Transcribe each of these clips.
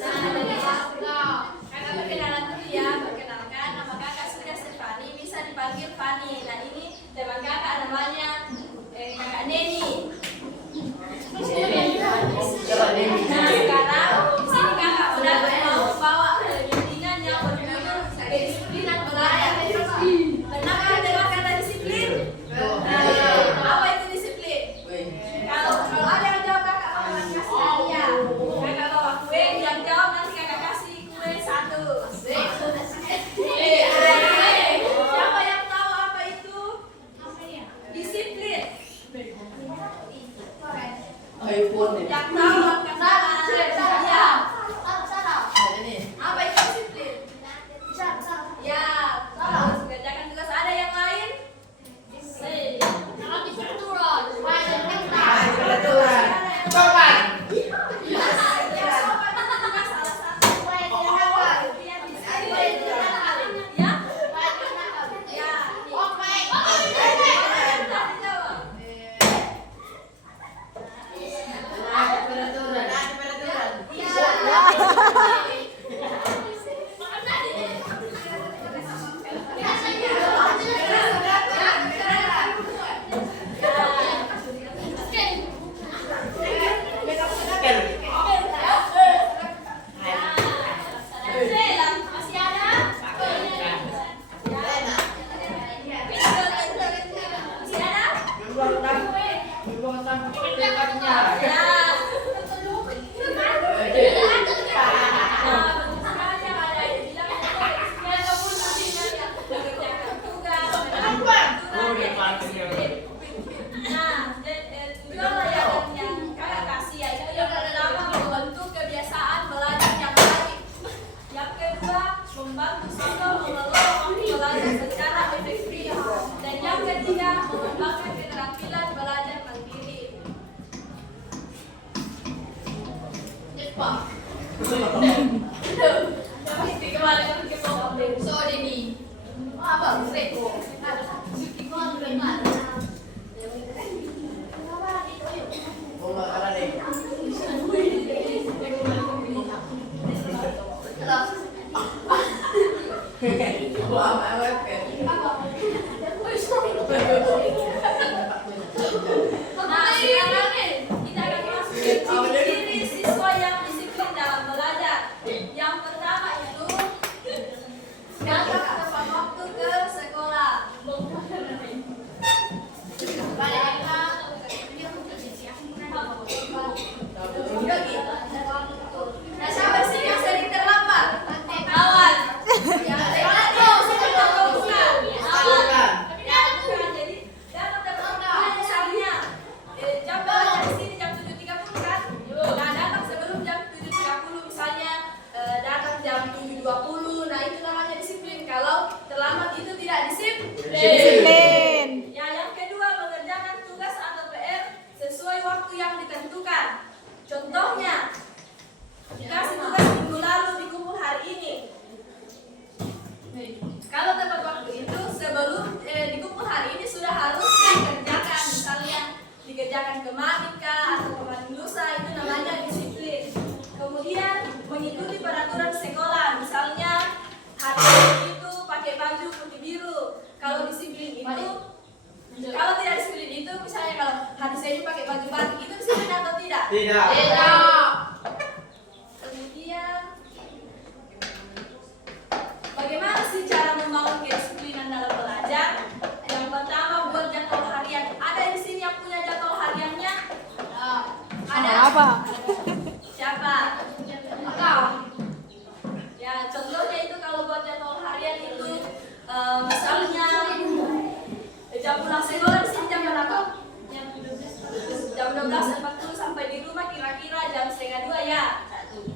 Kakak perkenalan dulu ya. Perkenalkan, nama kakak Surya Stefani, bisa dipanggil Fani. Nah ini teman kakak namanya kakak Neni. Nah sekarang di sini kakak udah mau bawa bimbingan yang berjudul kedisiplinan belajar. Pernah kan dengar kata disiplin? Apa itu disiplin? Kalau ada yang jawab kakak akan kasih hadiah. Kakak bawa kue, yang jawab nanti kakak kasih kue satu. Siapa yang tahu apa itu? Disiplin. Yang tahu angkat tangan. Ya. Apa itu disiplin? Ya. Terus kerjakan tugas. Ada yang lain? Membantu siswa mengelola waktu belajar secara efektif, dan yang ketiga mengembangkan keterampilan belajar mandiri. Nah, sekarang kita akan masuk ke ciri-ciri siswa yang disiplin dalam belajar. Yang pertama itu datang tepat waktu ke sekolah. Nah, siapa sih yang sering terlambat? Kawan. Yang Disiplin. Ya, yang kedua mengerjakan tugas atau PR sesuai waktu yang ditentukan. Contohnya, dikasih tugas minggu lalu dikumpul hari ini. Kalau tepat waktu itu sebelum dikumpul hari ini sudah harus dikerjakan. Misalnya dikerjakan kemarin kah atau kemarin lusa, itu namanya disiplin. Kemudian mengikuti peraturan sekolah. Misalnya hari ini itu pakai baju putih biru. Kalau disiplin itu, kalau tidak disiplin itu, misalnya kalau hari Senin pakai baju batik, itu disiplin atau tidak? Tidak. Kemudian, bagaimana sih cara membangun kedisiplinan dalam belajar? Yang pertama, buat jadwal harian. Ada di sini yang punya jadwal hariannya? Ada? Apa? Siapa? Kau. Ya, contohnya itu kalau buat jadwal harian itu, misalnya jam pulang sekolah di sini jam berapa? Jam 12.40 sampai di rumah kira-kira jam 1:30 ya.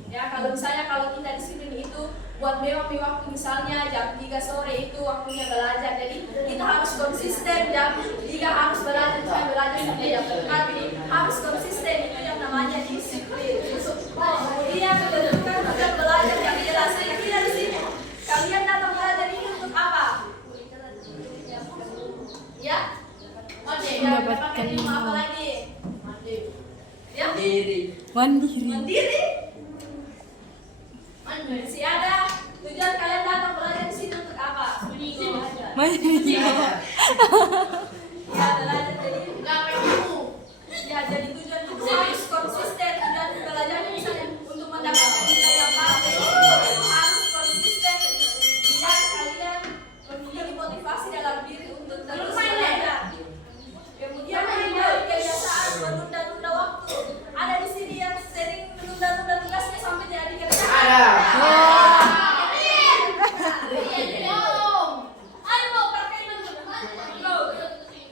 Ya, kalau misalnya kalau kita disiplin itu buat memang waktu misalnya jam 3 sore itu waktunya belajar. Jadi kita harus konsisten, jam 3 harus belajar, jangan belajar sampai jam 4. Jadi harus konsisten, itu yang namanya disiplin. Kemudian ketentukan tugas belajar yang jelas. Kira-kira di sini kalian datang belajar ini untuk apa? Ya? Mendapatkan ilmu apa lagi? Ya? mandiri. Mandiri? Si ada tujuan kalian datang belajar di sini untuk apa? Masih. Ya belajar jadi tujuan itu harus konsisten dan belajar misalnya untuk mendapatkan nilai yang bagus harus konsisten biar kalian memiliki motivasi dalam diri untuk terus belajar. Kemudian kebiasaan menunda-nunda waktu. Ada di sini yang sering menunda-nunda tugasnya sampai tidak dikerjakan.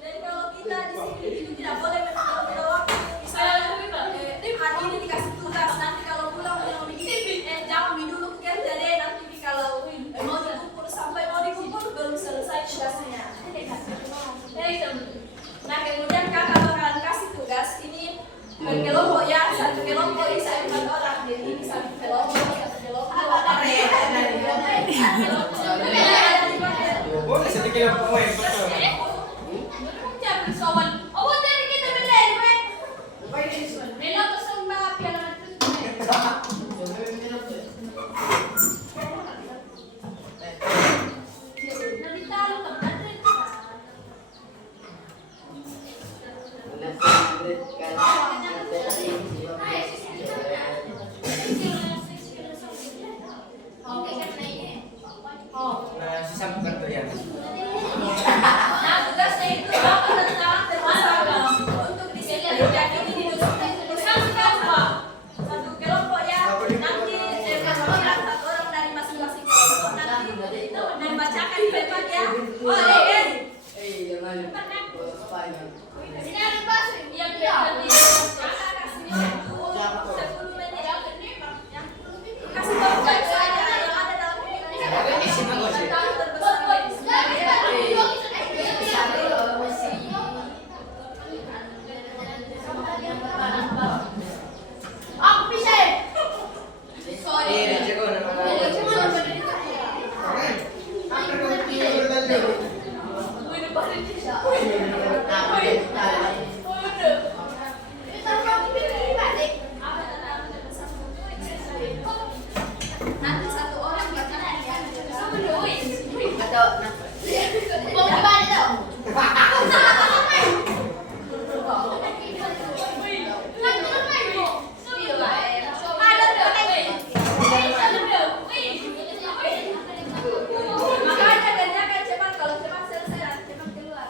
Dan kalau kita di sini itu tidak boleh menunda waktu. Misalnya hari ini dikasih tugas, nanti kalau pulang mau bikin jangan dulu kerja deh, nanti kalau mau dikumpul sampai mau dikumpul belum selesai tugasnya. Nah kemudian kakak bakalan kasih tugas ini berkelompok ya, satu kelompok bisa 4 orang, jadi ini satu kelompok. Boleh sedikit pemain betul. Nah, sisa bukan teriak. Nah tugasnya itu apa tentang bersama untuk di sini jadi ini satu kelompok ya, nanti satu orang dari masing-masing kelompok nanti membacakan di depan ya. Ini ada bahasa yang kasih 10 menit. Kasih tahu saja yang ada dalam nanti satu orang bacakan ya. Makanya kerjakan cepat, kalau cepat selesai nanti cepat keluar.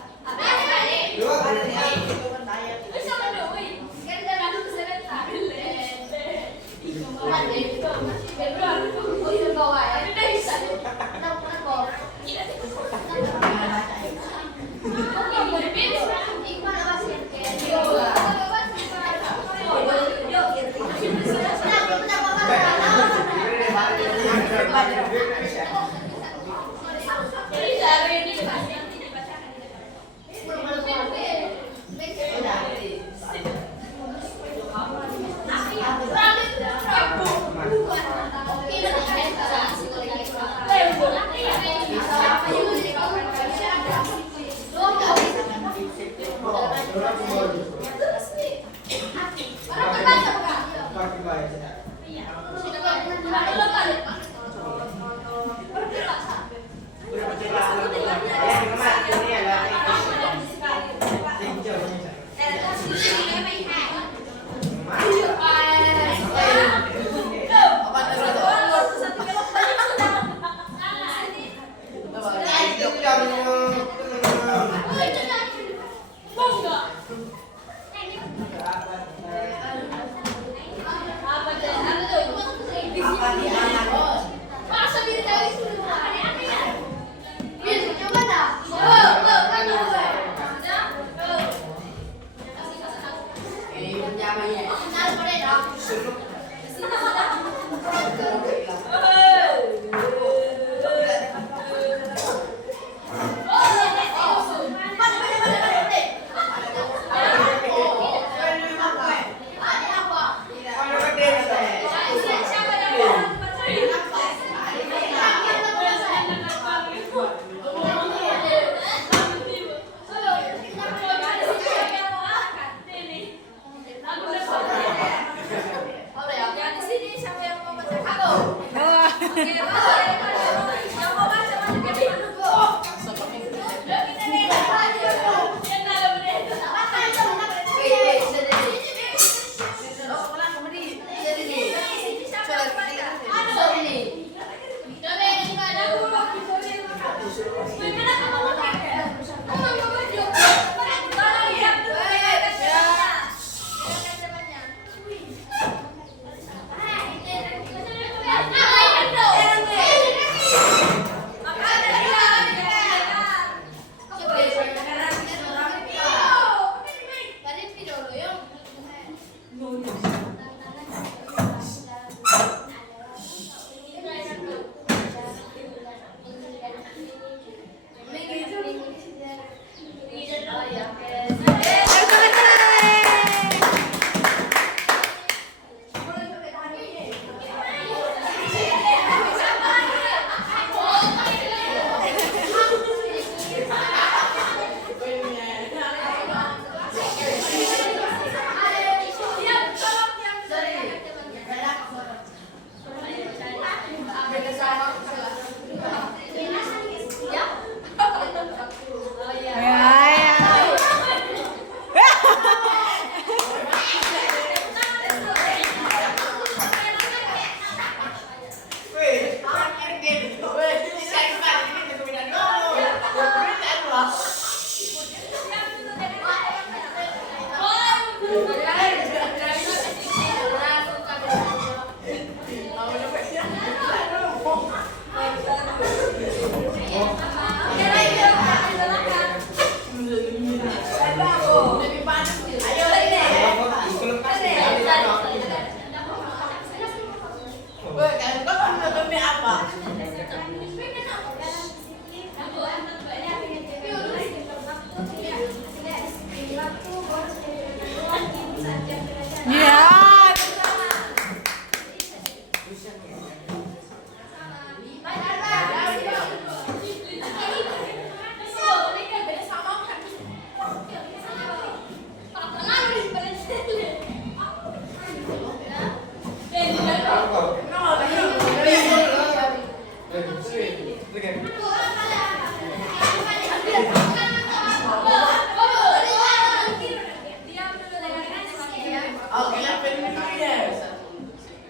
Oke, lah, pengen dulu ya.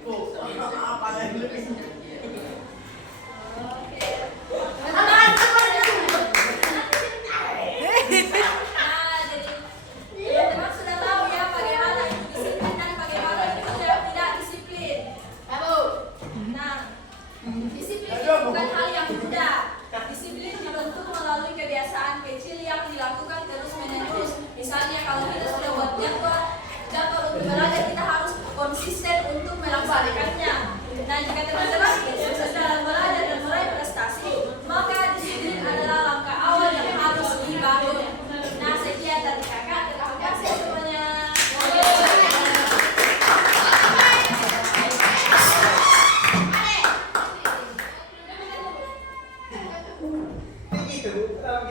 Oh, apa lagi?